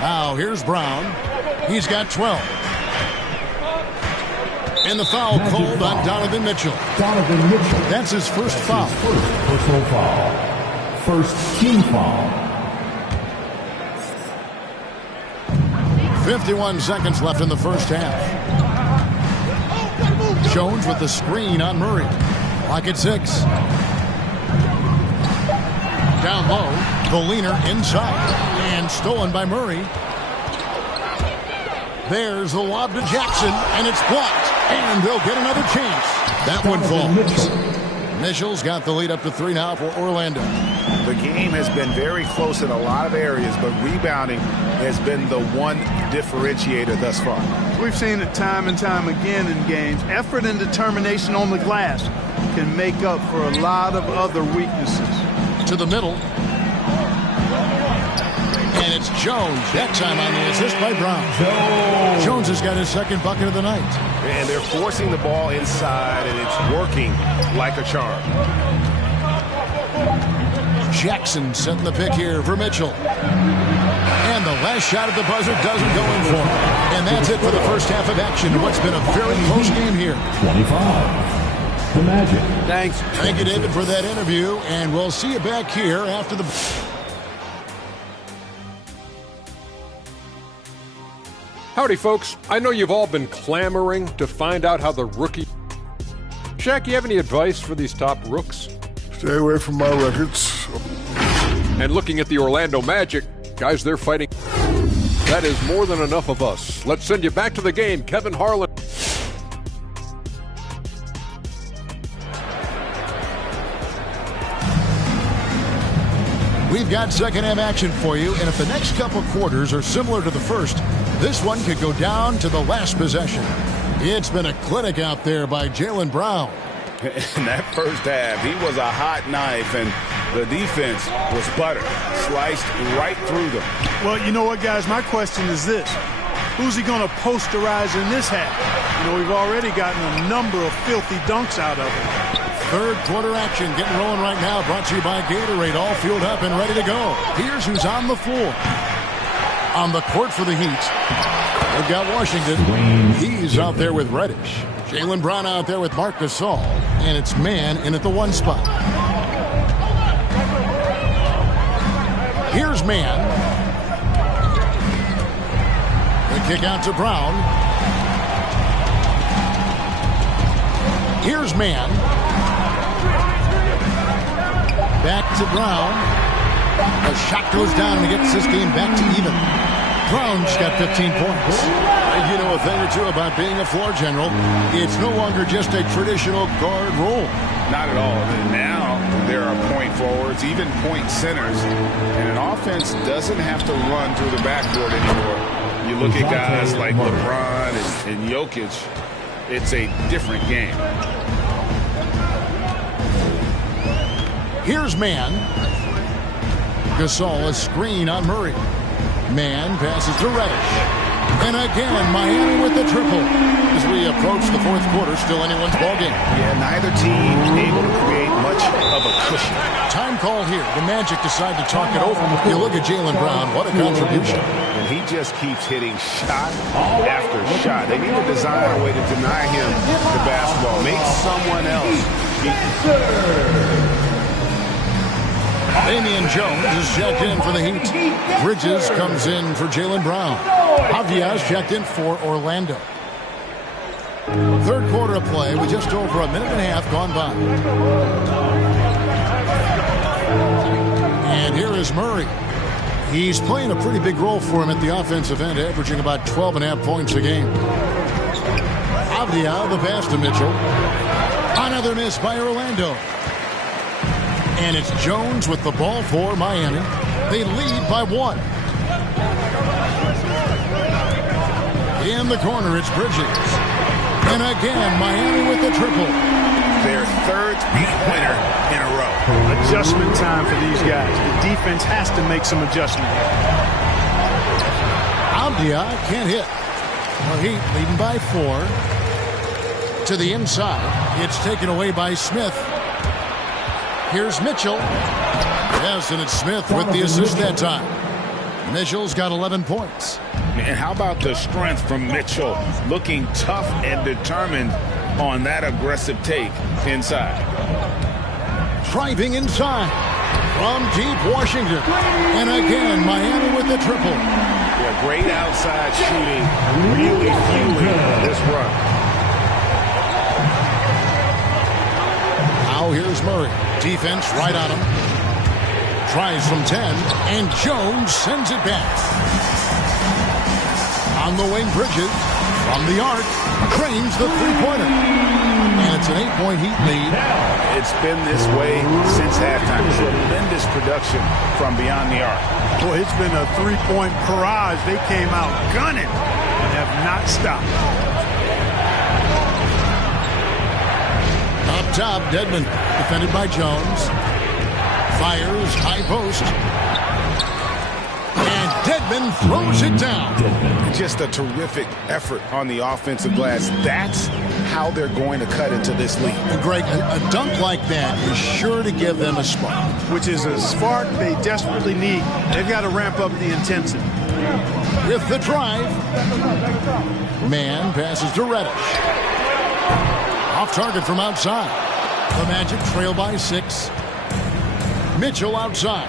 Now here's Brown. He's got 12. And the foul called on Donovan Mitchell. That's his first foul. First personal foul. First team foul. 51 seconds left in the first half. Jones with the screen on Murray. Clock at 6. Down low. The leaner inside. And stolen by Murray. There's the lob to Jackson, and it's blocked. And they'll get another chance. That one falls. Mitchell's got the lead up to 3 now for Orlando. The game has been very close in a lot of areas, but rebounding has been the one differentiator thus far. We've seen it time and time again in games. Effort and determination on the glass can make up for a lot of other weaknesses. To the middle. And it's Jones. That time on the assist by Brown. Jones has got his second bucket of the night. And they're forcing the ball inside, and it's working like a charm. Jackson setting the pick here for Mitchell. And the last shot at the buzzer doesn't go in for him. And that's it for the first half of action. What's been a very close game here. 25. The Magic. Thanks. Thank you, David, for that interview. And we'll see you back here after the... Howdy, folks. I know you've all been clamoring to find out how the rookie... Shaq, you have any advice for these top rooks? Stay away from my records. And looking at the Orlando Magic, guys, they're fighting. That is more than enough of us. Let's send you back to the game, Kevin Harlan. We've got second half action for you, and if the next couple quarters are similar to the first, this one could go down to the last possession. It's been a clinic out there by Jaylen Brown. In that first half, he was a hot knife, and the defense was butter, sliced right through them. Well, you know what, guys? My question is this. Who's he going to posterize in this half? You know, we've already gotten a number of filthy dunks out of him. Third quarter action getting rolling right now, brought to you by Gatorade, all fueled up and ready to go. Here's who's on the floor. On the court for the Heat, they've got Washington. He's out there with Reddish. Jaylen Brown out there with Marc Gasol. And it's man in at the 1 spot. Here's man. The kick out to Brown. Here's man. Back to Brown. The shot goes down and gets this game back to even. Brown's got 15 points. You know a thing or two about being a floor general. It's no longer just a traditional guard role. Not at all. Now there are point forwards, even point centers, and an offense doesn't have to run through the backcourt anymore. You look at guys like LeBron and Jokic, it's a different game. Here's man. Gasol, a screen on Murray. Man passes to Reddish. And again, Miami with the triple. As we approach the fourth quarter, still anyone's ballgame. Yeah, neither team able to create much of a cushion. Time call here. The Magic decide to talk it over. You look at Jaylen Brown, what a contribution. And he just keeps hitting shot after shot. They need to design a way to deny him the basketball. Make someone else beat. Damian Jones is checked in for the Heat. Bridges comes in for Jaylen Brown. Javier checked in for Orlando. Third quarter of play with just over a minute and a half gone by. And here is Murray. He's playing a pretty big role for him at the offensive end, averaging about 12.5 points a game. Avdia, the pass to Mitchell. Another miss by Orlando. And it's Jones with the ball for Miami. They lead by 1. In the corner, it's Bridges. And again, Miami with the triple. Their third three-pointer in a row. Adjustment time for these guys. The defense has to make some adjustment. Avdia can't hit. Well, Heat leading by 4. To the inside. It's taken away by Smith. Here's Mitchell. Yes, and it's Smith with the assist that time. Mitchell's got 11 points. And how about the strength from Mitchell? Looking tough and determined on that aggressive take inside. Driving inside from deep Washington. And again, Miami with the triple. Yeah, great outside shooting. Really fueling this run. Now here's Murray. Defense right on him. Tries from 10, and Jones sends it back. On the wing, Bridges. From the arc, cranes the three-pointer. And it's an 8-point Heat lead. It's been this way since halftime. Tremendous production from beyond the arc. Boy, it's been a three-point barrage. They came out gunning and have not stopped. Up top, Dedmon, defended by Jones. Fires, high post. And Dedmon throws it down. Just a terrific effort on the offensive glass. That's how they're going to cut into this league. And Greg, a dunk like that is sure to give them a spark. Which is a spark they desperately need. They've got to ramp up the intensity. With the drive. Man passes to Reddish. Off target from outside. The Magic trail by 6. Mitchell outside.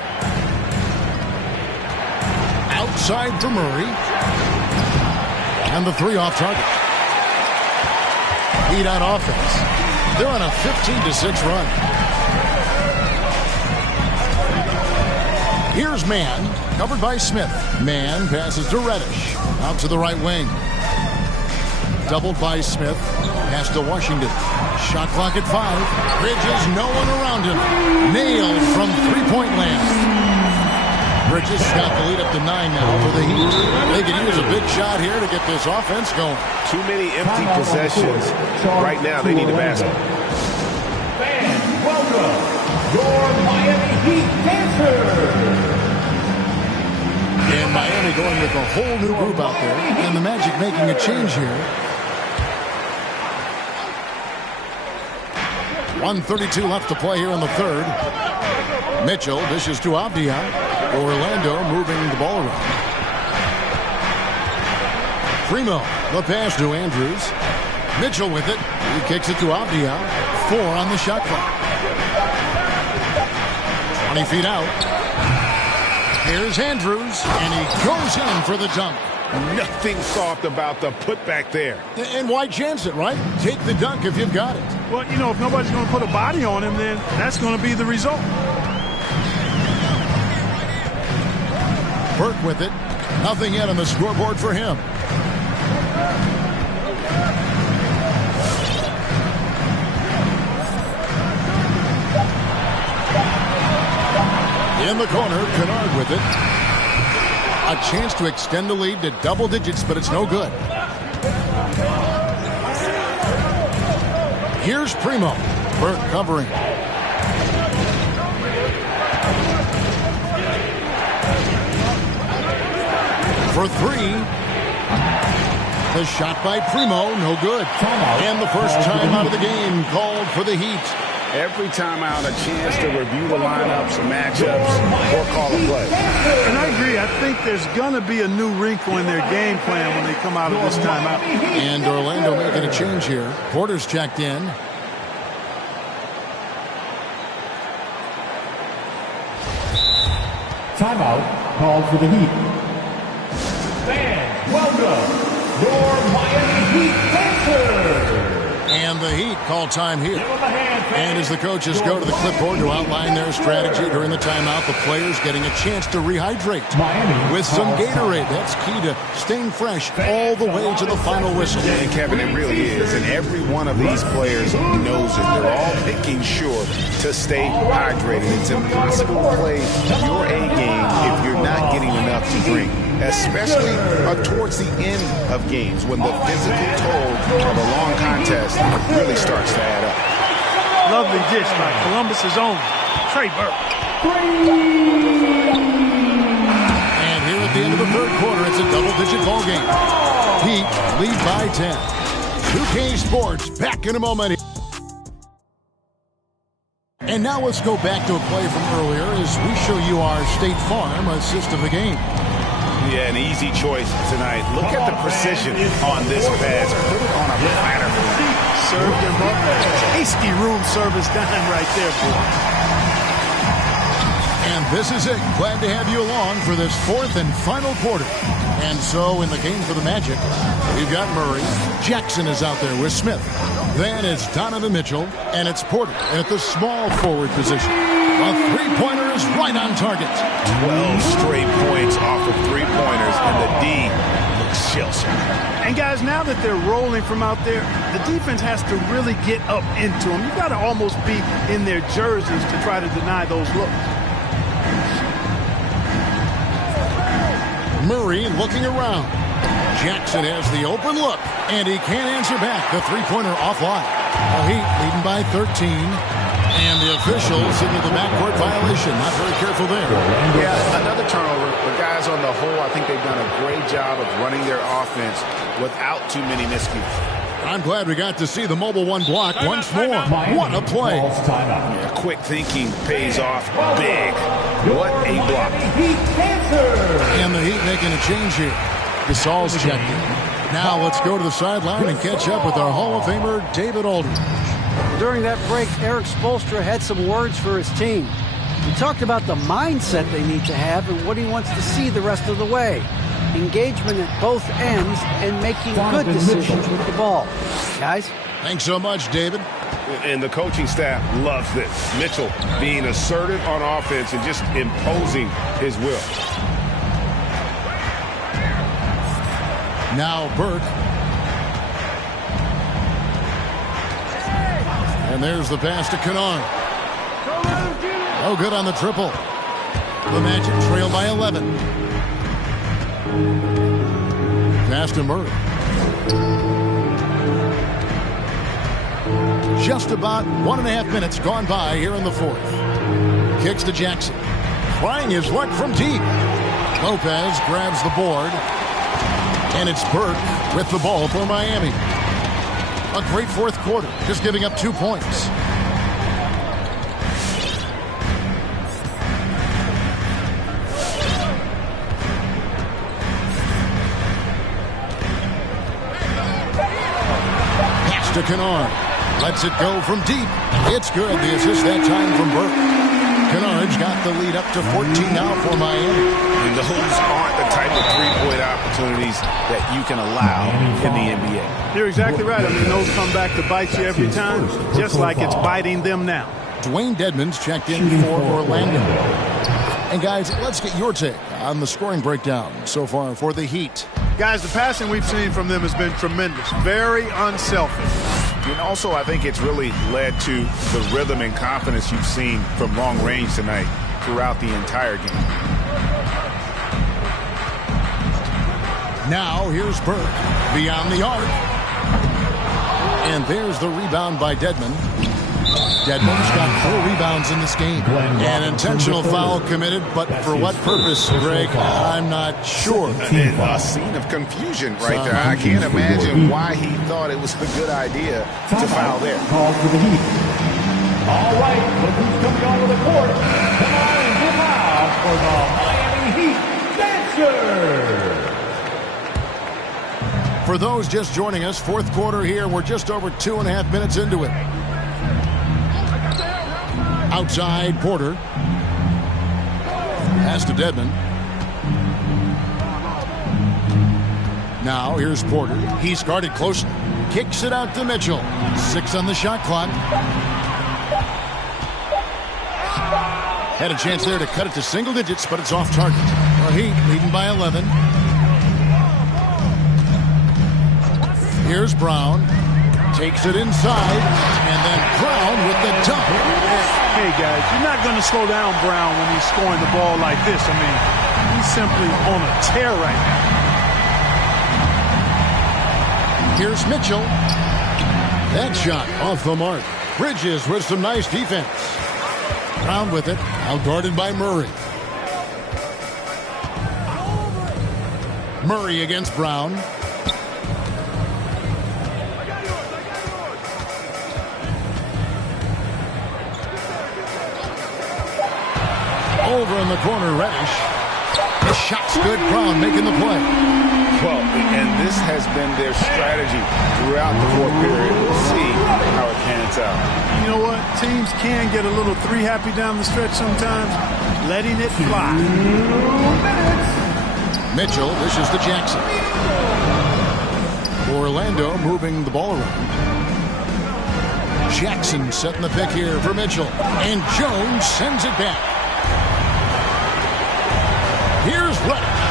Outside for Murray. And the 3 off target. Heat on offense. They're on a 15-6 run. Here's Man, covered by Smith. Man passes to Reddish. Out to the right wing. Doubled by Smith. Pass to Washington. Shot clock at 5. Bridges, no one around him. Nailed from three-point land. Bridges got the lead up to 9 now for the Heat. They can use a big shot here to get this offense going. Too many empty possessions. Right now, they need a basket. welcome your Miami Heat dancers. And Miami going with a whole new group out there. And the Magic making a change here. 1:32 left to play here in the third. Mitchell dishes to Avdia. Orlando moving the ball around. Primo, the pass to Andrews. Mitchell with it. He kicks it to Avdia. 4 on the shot clock. 20 feet out. Here's Andrews, and he goes in for the dunk. Nothing soft about the putback there. And why chance it, right? Take the dunk if you've got it. Well, you know, if nobody's going to put a body on him, then that's going to be the result. Burke with it. Nothing yet on the scoreboard for him. In the corner, Kennard with it. A chance to extend the lead to double digits, but it's no good. Here's Primo. Burke covering. For 3. The shot by Primo, no good. And the first time out of the game called for the Heat. Every time out, a chance to review the lineups, matchups, or call a play. And I agree. I think there's going to be a new wrinkle in their game plan when they come out of this timeout. And Orlando making a change here. Porter's checked in. Timeout called for the Heat. Fans, welcome your Miami Heat dancers. And the Heat call time here. And as the coaches go to the clipboard to outline their strategy during the timeout, the players getting a chance to rehydrate with some Gatorade. That's key to staying fresh all the way to the final whistle. And Kevin, it really is. And every one of these players knows it. They're all making sure to stay hydrated. It's impossible to play your A game if you're not getting enough to drink, especially towards the end of games when the physical toll of a long contest really starts to add up. Lovely dish by Columbus's own Trey Burke. And here at the end of the third quarter, it's a double-digit ball game. Heat lead by 10. 2K Sports back in a moment. And now let's go back to a play from earlier as we show you our State Farm assist of the game. Yeah, an easy choice tonight. Look at the precision on this pass. Put it on a platter. Served him up. Tasty room service dime right there, boy. And this is it. Glad to have you along for this fourth and final quarter. And so in the game for the Magic, we've got Murray. Jackson is out there with Smith. Then it's Donovan Mitchell, and it's Porter at the small forward position. A three-pointer is right on target. 12 straight points off of three-pointers, and the D looks Chelsea. And guys, now that they're rolling from out there, the defense has to really get up into them. You've got to almost be in their jerseys to try to deny those looks. Murray looking around. Jackson has the open look, and he can't answer back. The three-pointer offline. The Heat leading by 13. And the officials signal the backcourt violation. Not very careful there. Yeah, another turnover. But guys, on the whole, I think they've done a great job of running their offense without too many miscues. I'm glad we got to see the mobile one block once more. What a play. Yeah, quick thinking pays off big. What a block. And the Heat making a change here. Gasol's checked in. Now let's go to the sideline and catch up with our Hall of Famer, David Aldridge. During that break, Eric Spoelstra had some words for his team. He talked about the mindset they need to have and what he wants to see the rest of the way. Engagement at both ends and making good decisions with the ball. Guys? Thanks so much, David. And the coaching staff loves this. Mitchell being assertive on offense and just imposing his will. Now Burke. And there's the pass to Kennard. Oh, good on the triple. The Magic trail by 11. Pass to Murray. just about 1.5 minutes gone by here in the fourth. Kicks to Jackson. Trying his luck from deep. Lopez grabs the board. And it's Burke with the ball for Miami. A great fourth quarter, just giving up 2 points. To Kennard. Lets it go from deep. It's good. The assist that time from Burke. Kennard's got the lead up to 14 now for Miami. And those aren't the type of three-point opportunities that you can allow in the NBA. You're exactly right. I mean, those come back to bite you every time, just like it's biting them now. Dwayne Dedmon's checked in for Orlando. And guys, let's get your take on the scoring breakdown so far for the Heat. Guys, the passing we've seen from them has been tremendous. Very unselfish. And also, I think it's really led to the rhythm and confidence you've seen from long range tonight throughout the entire game. Now, here's Burke beyond the arc. And there's the rebound by Dedmon. Dedmon's got 4 rebounds in this game. An intentional foul committed, but for what purpose, Greg? I'm not sure. A scene of confusion right there. I can't imagine why he thought it was a good idea to foul there. Called for the Heat. All right, look who's coming onto the court. Come on and give out for the Miami Heat Dancers. For those just joining us, fourth quarter here. We're just over 2.5 minutes into it. Outside, Porter. Pass to Dedmon. Now, here's Porter. He's guarded closely. Kicks it out to Mitchell. 6 on the shot clock. Had a chance there to cut it to single digits, but it's off target. The Heat leading by 11. Here's Brown. Takes it inside. And then Brown with the dunk. Hey, guys, you're not going to slow down Brown when he's scoring the ball like this. I mean, he's simply on a tear right now. Here's Mitchell. That shot off the mark. Bridges with some nice defense. Brown with it. Outguarded by Murray. Murray against Brown. Over in the corner, Reddish. The shot's good. Brown making the play. Well, and this has been their strategy throughout the fourth period. We'll see how it pans out. You know what? Teams can get a little three-happy down the stretch sometimes. Letting it fly. Mitchell dishes to Jackson. Orlando moving the ball around. Jackson setting the pick here for Mitchell. And Jones sends it back. Here's Reddish.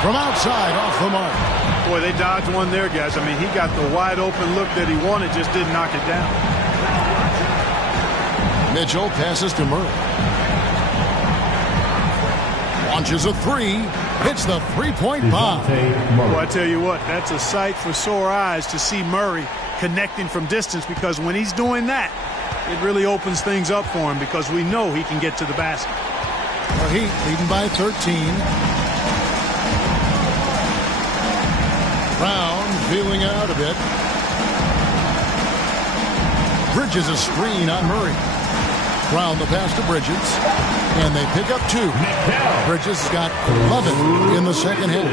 From outside, off the mark. Boy, they dodged one there, guys. I mean, he got the wide open look that he wanted, just didn't knock it down. Mitchell passes to Murray. Launches a 3. Hits the three-point bomb. Well, I tell you what, that's a sight for sore eyes to see Murray connecting from distance, because when he's doing that, it really opens things up for him, because we know he can get to the basket. The Heat leading by 13. Brown feeling out a bit. Bridges a screen on Murray. Brown the pass to Bridges. And they pick up 2. Bridges got 11 in the second half.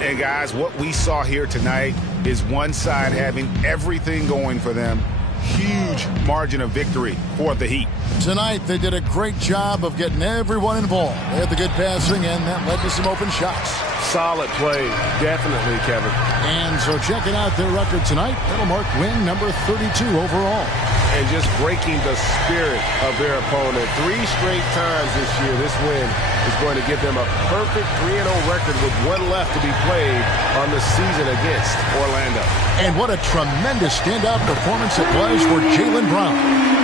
And guys, what we saw here tonight is one side having everything going for them. Huge margin of victory for the Heat. Tonight, they did a great job of getting everyone involved. They had the good passing, and that led to some open shots. Solid play, definitely, Kevin. And so checking out their record tonight, that'll mark win number 32 overall. And just breaking the spirit of their opponent 3 straight times this year. This win is going to give them a perfect 3-0 record with 1 left to be played on the season against Orlando. And what a tremendous standout performance it was for Jaylen Brown.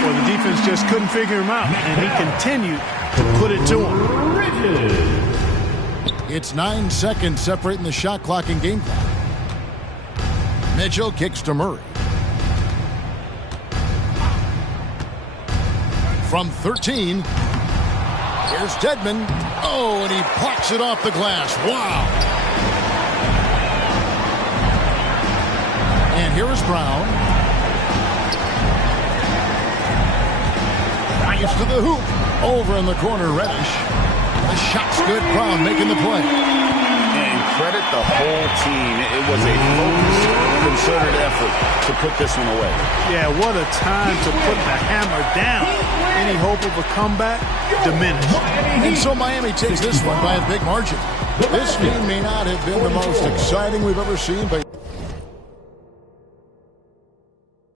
Well, the defense just couldn't figure him out, and he continued to put it to him. It's 9 seconds separating the shot clock and game clock. Mitchell kicks to Murray. from 13. Here's Dedmon. Oh, and he plucks it off the glass. Wow. And here is Brown. Nice to the hoop. Over in the corner, Reddish. The shot's good. Brown making the play. And credit the whole team. It was a focused, concerted effort to put this one away. Yeah, what a time to put the hammer down. Any hope of a comeback diminished. And so Miami takes this one by a big margin. This game may not have been the most exciting we've ever seen, but